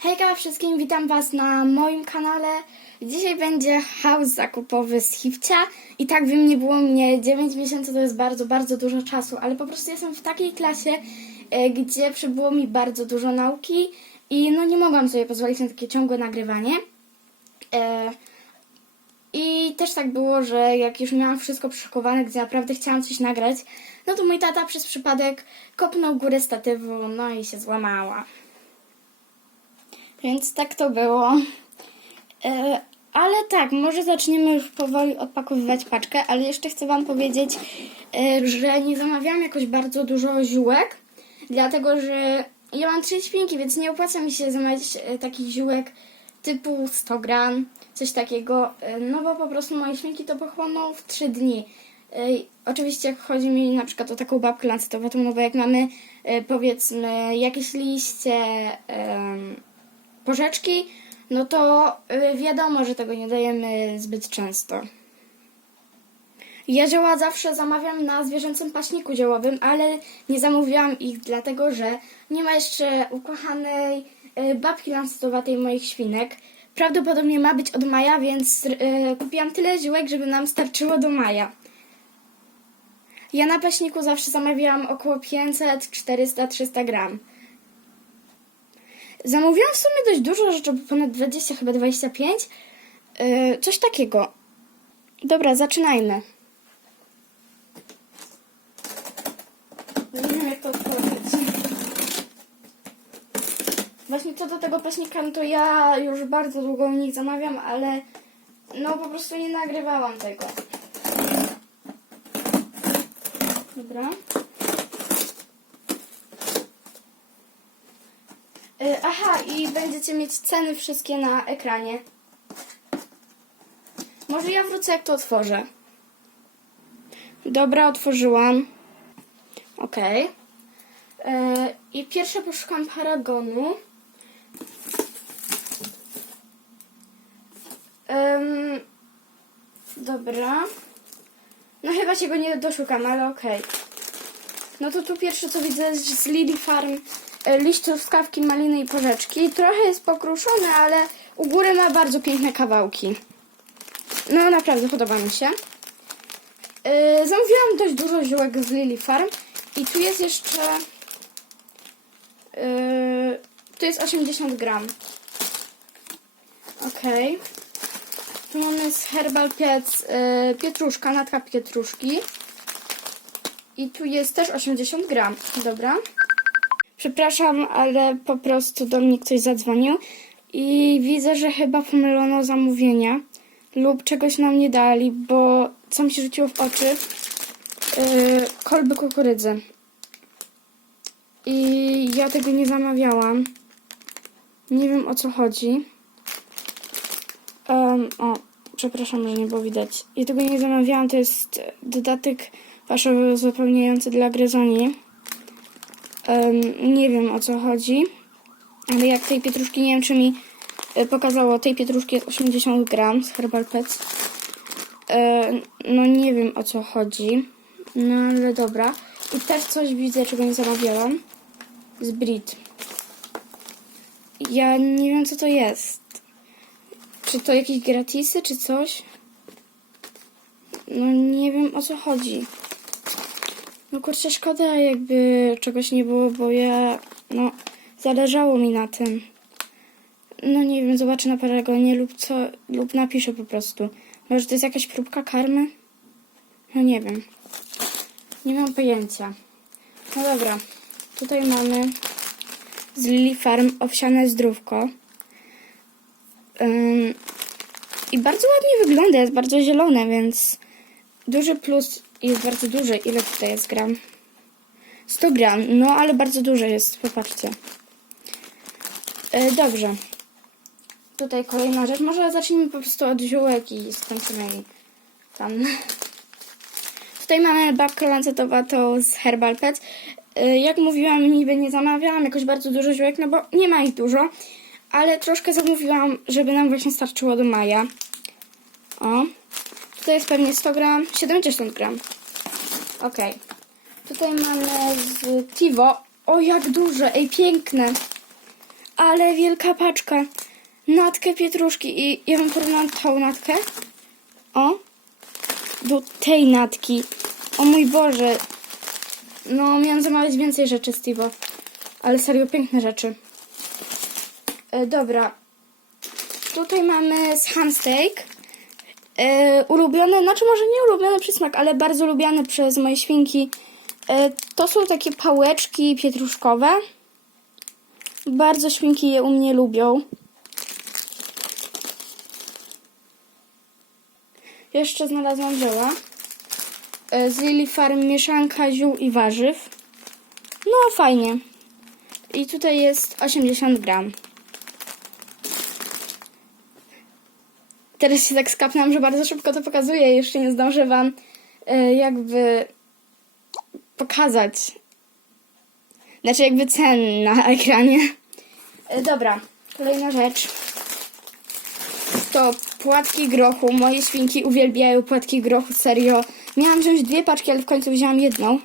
Hejka wszystkim, witam Was na moim kanale. Dzisiaj będzie haus zakupowy z Hifcia i tak wiem, nie było mnie 9 miesięcy, to jest bardzo, bardzo dużo czasu, ale po prostu jestem w takiej klasie, e, gdzie przybyło mi bardzo dużo nauki i no nie mogłam sobie pozwolić na takie ciągłe nagrywanie. E, I też tak było, że jak już miałam wszystko przyszykowane, gdzie naprawdę chciałam coś nagrać, no to mój tata przez przypadek kopnął górę statywu, no i się złamała. Więc tak to było. E, ale tak, może zaczniemy już powoli odpakowywać paczkę, ale jeszcze chcę Wam powiedzieć, e, że nie zamawiałam jakoś bardzo dużo ziółek, dlatego że ja mam trzy świnki, więc nie opłaca mi się zamawiać e, takich ziółek typu 100 gram, coś takiego, no bo po prostu moje świnki to pochłoną w 3 dni. Oczywiście chodzi mi na przykład o taką babkę lancetową, no bo jak mamy powiedzmy jakieś liście, porzeczki, no to y, wiadomo, że tego nie dajemy zbyt często. Ja zioła zawsze zamawiam na zwierzęcym paśniku ziołowym, ale nie zamówiłam ich dlatego, że nie ma jeszcze ukochanej y, babki lancetowatej moich świnek. Prawdopodobnie ma być od maja, więc y, kupiłam tyle ziółek, żeby nam starczyło do maja. Ja na paśniku zawsze zamawiałam około 500, 400, 300 gram. Zamówiłam w sumie dość dużo rzeczy, ponad 20, chyba 25. Yy, coś takiego. Dobra, zaczynajmy. Nie wiem, jak to otworzyć. Właśnie co do tego paśnika, no to ja już bardzo długo u nich zamawiam, ale no po prostu nie nagrywałam tego. Dobra. Aha, i będziecie mieć ceny wszystkie na ekranie. Może ja wrócę, jak to otworzę. Dobra, otworzyłam. Ok. I pierwsze poszukam paragonu. Ym, dobra. No chyba się go nie doszukam, ale okej. No to tu pierwsze co widzę z Lily Farm liść truskawki, maliny i porzeczki. Trochę jest pokruszony, ale u góry ma bardzo piękne kawałki. No naprawdę podoba mi się. Yy, zamówiłam dość dużo ziółek z Lily Farm i tu jest jeszcze yy, tu jest 80 gram. Okej. Tu mamy z Herbal Piec pietruszka, natka pietruszki. I tu jest też 80 gram. Dobra. Przepraszam, ale po prostu do mnie ktoś zadzwonił i widzę, że chyba pomylono zamówienia lub czegoś nam nie dali, bo co mi się rzuciło w oczy? Yy, kolby kukurydzy. I ja tego nie zamawiałam. Nie wiem o co chodzi. Em, o, przepraszam, że nie było widać. Ja tego nie zamawiałam, to jest dodatek paszowy uzupełniający dla gryzoni. Em, nie wiem o co chodzi, ale jak tej pietruszki, nie wiem czy mi e, pokazało, tej pietruszki jest 80 gram z Herbal Pets. E, no nie wiem o co chodzi, no ale dobra. I też coś widzę, czego nie zamawiałam. Z Brit. Ja nie wiem co to jest. Czy to jakieś gratisy, czy coś? No nie wiem o co chodzi. No kurczę, szkoda jakby czegoś nie było, bo ja, no, zależało mi na tym. No nie wiem, zobaczę na Paragonie lub co, lub napiszę po prostu. Może to jest jakaś próbka karmy? No nie wiem. Nie mam pojęcia. No dobra, tutaj mamy z Lily Farm owsiane zdrówko. Ym, I bardzo ładnie wygląda, jest bardzo zielone, więc duży plus jest bardzo duży. Ile tutaj jest gram? 100 gram, no ale bardzo duże jest, popatrzcie. E, dobrze. Tutaj kolejna rzecz. Może zacznijmy po prostu od ziółek i skończymy tam. Tutaj mamy babkę lancetowatą z Herbal Pet. E, Jak mówiłam, niby nie zamawiałam jakoś bardzo dużo ziółek, no bo nie ma ich dużo. Ale troszkę zamówiłam, żeby nam właśnie starczyło do maja. O. Tutaj jest pewnie 100 gram, 70 gram. Okej. Tutaj mamy z Tivo. O, jak duże, ej, piękne. Ale wielka paczka. Natkę pietruszki i ja wam porównam tą natkę. O. Do tej natki. O mój Boże. No, miałam zamawiać więcej rzeczy, Steve'o. Ale serio, piękne rzeczy. E, dobra. Tutaj mamy ham steak. E, ulubiony, znaczy może nie ulubiony przysmak, ale bardzo lubiany przez moje świnki. E, to są takie pałeczki pietruszkowe. Bardzo świnki je u mnie lubią. Jeszcze znalazłam zioła. E, Z Lily Farm mieszanka ziół i warzyw. No fajnie. I tutaj jest 80 gram. Teraz się tak skapnęłam, że bardzo szybko to pokazuję. Jeszcze nie zdążę wam e, jakby pokazać. Znaczy jakby cen na ekranie. E, Dobra, kolejna rzecz. To płatki grochu. Moje świnki uwielbiają płatki grochu, serio. Miałam wziąć dwie paczki, ale w końcu wzięłam jedną.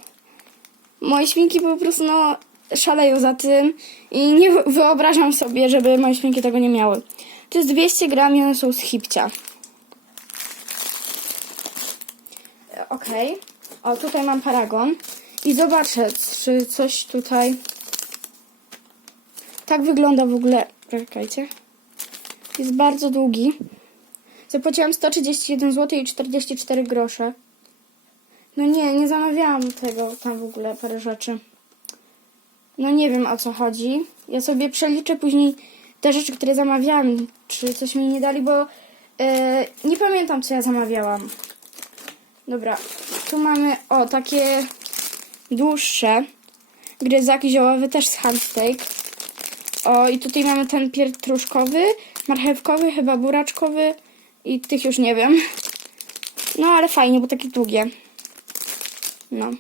Moje świnki po prostu no szaleją za tym i nie wyobrażam sobie, żeby moje świnki tego nie miały. To jest 200 gram i one są z hipcia. Okej. O, tutaj mam paragon. I zobaczę, czy coś tutaj... Tak wygląda w ogóle... Czekajcie. Jest bardzo długi. Zapłaciłam 131 zł i 44 grosze. No nie, nie zamawiałam tego tam w ogóle parę rzeczy. No nie wiem o co chodzi. Ja sobie przeliczę później te rzeczy, które zamawiałam, czy coś mi nie dali, bo e, nie pamiętam co ja zamawiałam. Dobra, tu mamy o takie dłuższe gryzaki ziołowe, też z handsteak. O i tutaj mamy ten pietruszkowy, marchewkowy, chyba buraczkowy i tych już nie wiem. No ale fajnie, bo takie długie. No.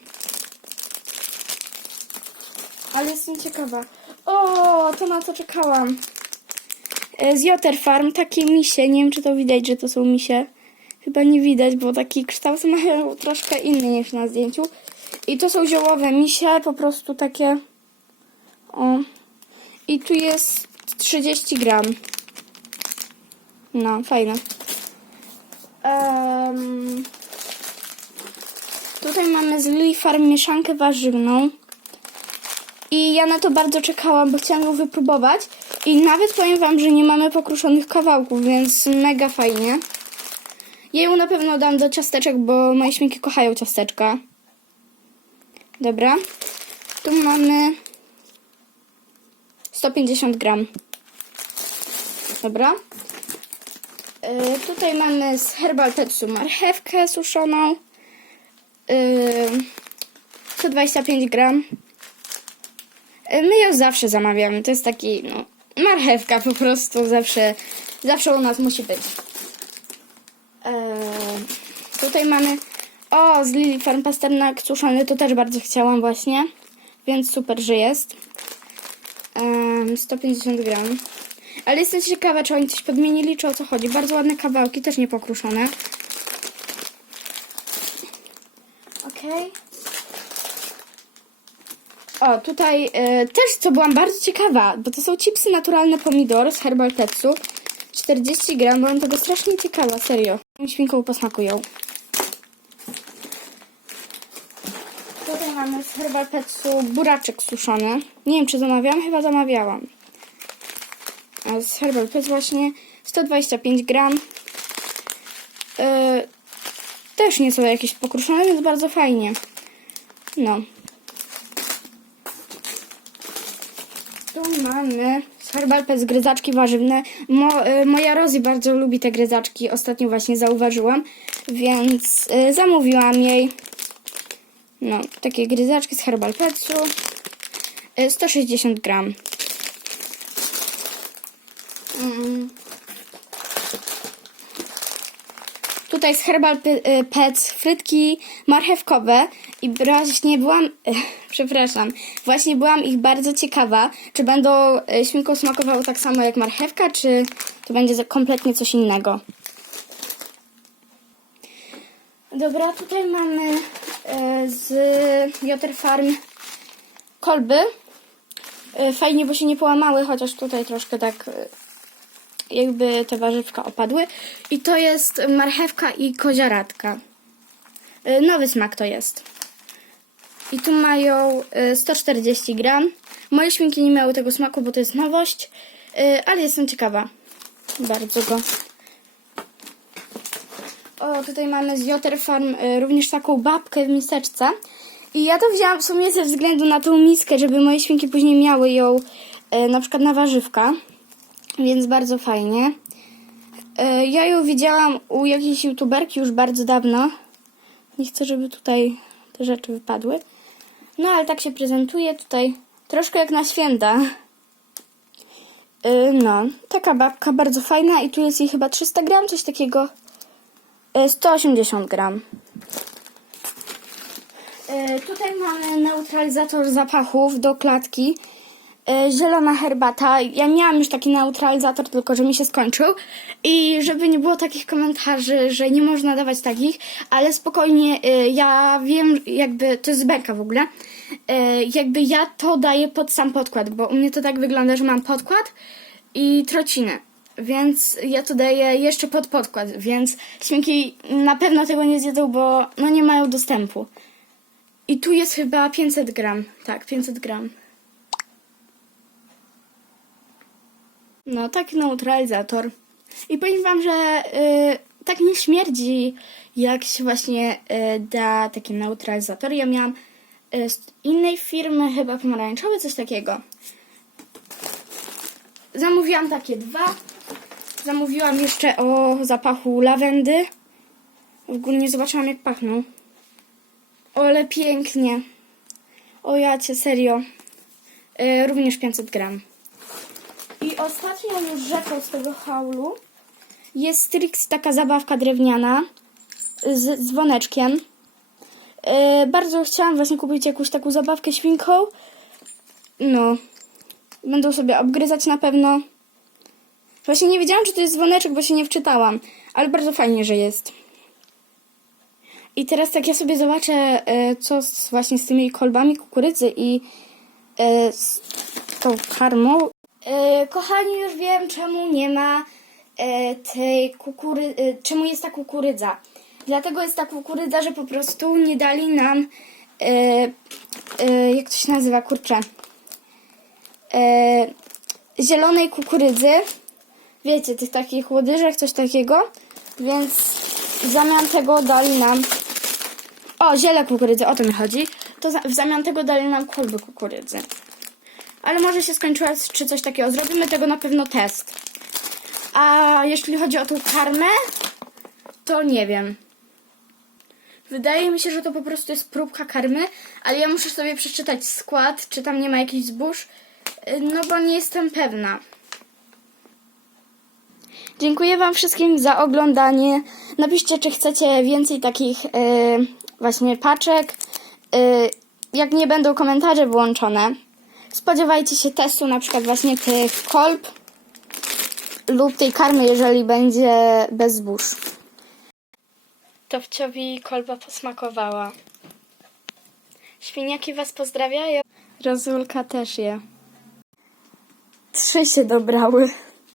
Ale jestem ciekawa. O, to na co czekałam. E, Z Joter Farm takie misie. Nie wiem, czy to widać, że to są misie. Chyba nie widać, bo taki kształt mają troszkę inny niż na zdjęciu. I to są ziołowe misie, po prostu takie. O. I tu jest 30 gram. No, fajne. Em, tutaj mamy z Lily Farm mieszankę warzywną. I ja na to bardzo czekałam, bo chciałam ją wypróbować. I nawet powiem wam, że nie mamy pokruszonych kawałków, więc mega fajnie. Ja ją na pewno dam do ciasteczek, bo moje świnki kochają ciasteczka. Dobra. Tu mamy 150 gram. Dobra. Yy, tutaj mamy z Herbal Tetsu marchewkę suszoną. Yy, 125 gram. My ją zawsze zamawiamy. To jest taki, no, marchewka po prostu. Zawsze, zawsze u nas musi być. Yy, tutaj mamy, o, z Lily Farm pasternak suszony. To też bardzo chciałam właśnie. Więc super, że jest. Em, 150 gram. Ale jestem ciekawa, czy oni coś podmienili, czy o co chodzi. Bardzo ładne kawałki, też nie pokruszone. Okej. O, tutaj e, też, co byłam bardzo ciekawa, bo to są chipsy naturalne pomidor z Herbal Tetsu. 40 gram, byłam tego strasznie ciekawa, serio. Świnką posmakują. Tutaj mamy z Herbal Tetsu buraczek suszony. Nie wiem, czy zamawiałam, chyba zamawiałam. A z Herbal Pets właśnie 125 gram. Yy, też nie są jakieś pokruszone, więc bardzo fajnie. No. Mamy z Herbal Pets gryzaczki warzywne. Mo, y, moja Rosie bardzo lubi te gryzaczki. Ostatnio właśnie zauważyłam, więc y, zamówiłam jej. No, takie gryzaczki z Herbal Petsu. Y, 160 gram. Mm. Tutaj z Herbal Pe- Pets frytki marchewkowe i właśnie byłam, przepraszam, właśnie byłam ich bardzo ciekawa, czy będą y, świnką smakowały tak samo jak marchewka, czy to będzie kompletnie coś innego. Dobra, tutaj mamy z Joter Farm kolby. E, Fajnie, bo się nie połamały, chociaż tutaj troszkę tak e, jakby te warzywka opadły. I to jest marchewka i koziaratka. E, Nowy smak to jest. I tu mają e, 140 gram. Moje świnki nie miały tego smaku, bo to jest nowość, e, ale jestem ciekawa bardzo go. O, tutaj mamy z Joter Farm również taką babkę w miseczce. I ja to wzięłam w sumie ze względu na tą miskę, żeby moje świnki później miały ją na przykład na warzywka. Więc bardzo fajnie. E, ja ją widziałam u jakiejś youtuberki już bardzo dawno. Nie chcę, żeby tutaj te rzeczy wypadły. No ale tak się prezentuje tutaj troszkę jak na święta. Y, No, taka babka bardzo fajna i tu jest jej chyba 300 gram, coś takiego. Y, 180 gram. Y, Tutaj mamy neutralizator zapachów do klatki. Y, Zielona herbata. Ja miałam już taki neutralizator, tylko że mi się skończył. I żeby nie było takich komentarzy, że nie można dawać takich, ale spokojnie, y, ja wiem, jakby to jest beka w ogóle. Y, Jakby ja to daję pod sam podkład, bo u mnie to tak wygląda, że mam podkład i trocinę. Więc ja to daję jeszcze pod podkład, więc świnki na pewno tego nie zjedzą, bo no nie mają dostępu. I tu jest chyba 500 gram. Tak, 500 gram. No, taki neutralizator. I powiem wam, że y, tak nie śmierdzi, jak się właśnie y, da taki neutralizator. Ja miałam y, z innej firmy, chyba pomarańczowy, coś takiego. Zamówiłam takie dwa. Zamówiłam jeszcze o zapachu lawendy. W ogóle nie zobaczyłam, jak pachną. Ale pięknie. O jacie, serio. Y, również 500 gram. Ostatnią już rzeczą z tego haulu jest Strix, taka zabawka drewniana z dzwoneczkiem. Yy, bardzo chciałam właśnie kupić jakąś taką zabawkę świnką. No. Będą sobie obgryzać na pewno. Właśnie nie wiedziałam, czy to jest dzwoneczek, bo się nie wczytałam. Ale bardzo fajnie, że jest. I teraz tak ja sobie zobaczę, e, co z, właśnie z tymi kolbami kukurydzy i e, z tą karmą. E, kochani, już wiem, czemu nie ma e, tej kukurydzy, e, czemu jest ta kukurydza. Dlatego jest ta kukurydza, że po prostu nie dali nam, e, e, jak to się nazywa, kurczę, e, zielonej kukurydzy. Wiecie, tych takich łodyżek, coś takiego. Więc w zamian tego dali nam o, ziele kukurydzy, o to mi chodzi. To w zamian tego dali nam kolby kukurydzy. Ale może się skończyła, czy coś takiego. Zrobimy tego na pewno test. A jeśli chodzi o tą karmę, to nie wiem. Wydaje mi się, że to po prostu jest próbka karmy, ale ja muszę sobie przeczytać skład, czy tam nie ma jakichś zbóż, y, no bo nie jestem pewna. Dziękuję Wam wszystkim za oglądanie. Napiszcie, czy chcecie więcej takich y, właśnie paczek. Y, jak nie będą komentarze włączone, spodziewajcie się testu na przykład właśnie tych kolb lub tej karmy, jeżeli będzie bez zbóż. Topciowi kolba posmakowała. Świniaki Was pozdrawiają. Rozulka też je. Trzy się dobrały.